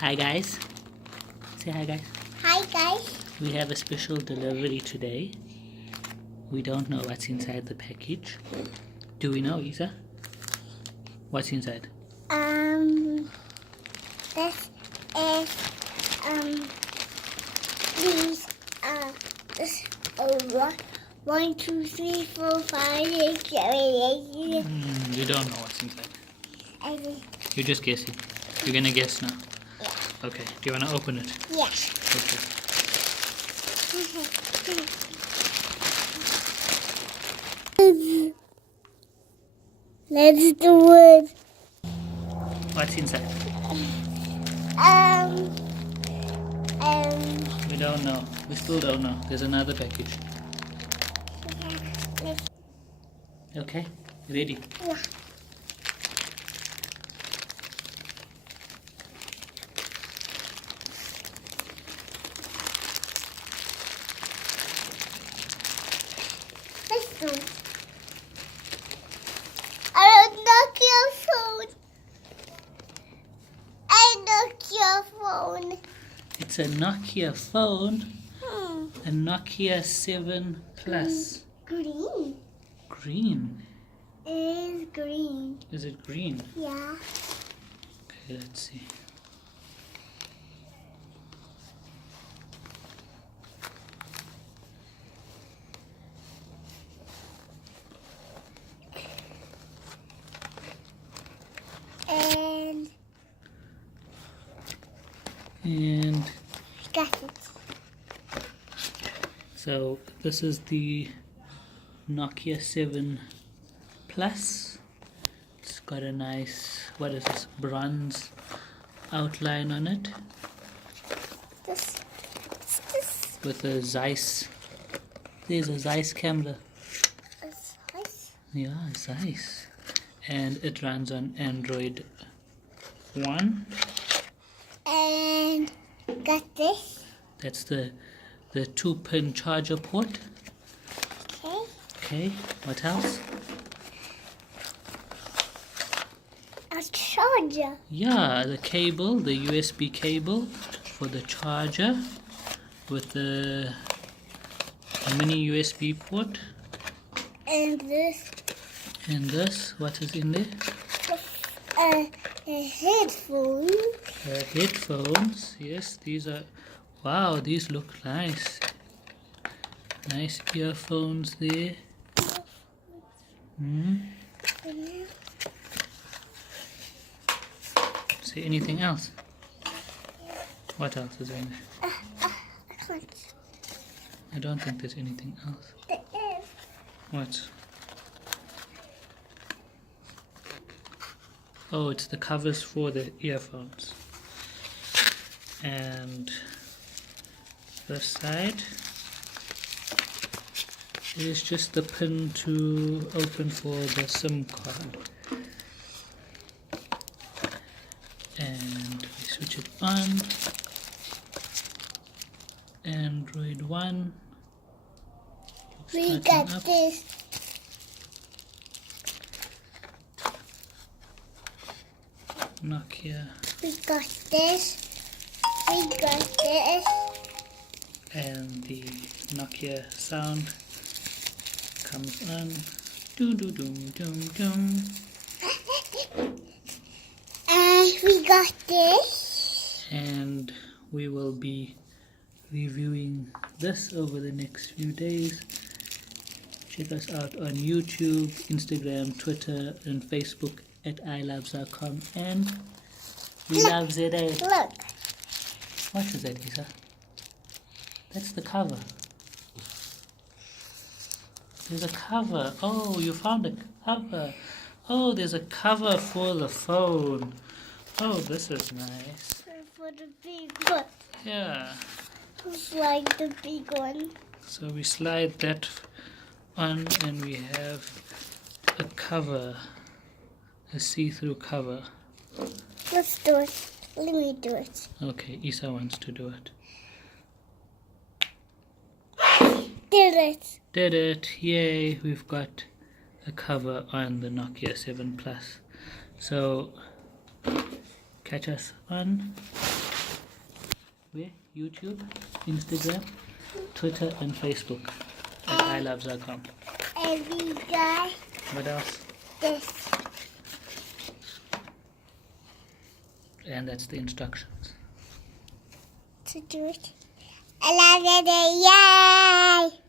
Hi guys. Say hi guys. Hi guys. We have a special delivery today. We don't know what's inside the package. Do we know, Isa? What's inside? This is these this over 1, 2, 3, 4, 5, 6, 7, 8. You don't know what's inside. And You're just guessing. You're gonna guess now. yeah. Okay. Do you wanna open it? Yeah. Okay. Let's do it. What's inside? We don't know. We still don't know. There's another package. Okay. Ready? Yeah. This one. A Nokia phone. A Nokia phone. It's a Nokia phone. A Nokia 7 Plus. Green. Green. Is green. Is it green? Yeah. Okay, let's see. And Got it. so this is the Nokia 7 Plus. It's got a nice, what is this, bronze outline on it This. with a Zeiss. There's a Zeiss camera. Is nice. Yeah, Zeiss. And it runs on Android 1. And got this. That's the 2-pin charger port. Okay. Okay, what else? A charger. Yeah, the cable, the USB cable for the charger with the mini USB port. And this. And this, what is in there? A headphone. Headphones. Yes, these are, wow, these look nice. Nice earphones there. See anything else? What else is in there? I can't. I don't think there's anything else. There is. What? Oh, it's the covers for the earphones. And this side is just the pin to open for the SIM card. And we switch it on. Android 1. We Starting got up. this. Nokia. We got this. We got this. And the Nokia sound comes on. Doom doom doom doom doom. And we got this. And we will be reviewing this over the next few days. Check us out on YouTube, Instagram, Twitter, and Facebook at iloveza.com and we love Ziyaad. Look. What is that, Isa? That's the cover. There's a cover. Oh, you found a cover. Oh, there's a cover for the phone. Oh, this is nice. For the big one. Yeah. It's like the big one. So we slide that on and we have a cover. A see-through cover. Let's do it. Let me do it. Okay, Isa wants to do it. Did it. Did it. Yay, we've got a cover on the Nokia 7 Plus. So catch us on Where? YouTube, Instagram, Twitter, and Facebook at iloveza.com. And we got What else? this. And that's the instructions. To do it. I love it. Yay!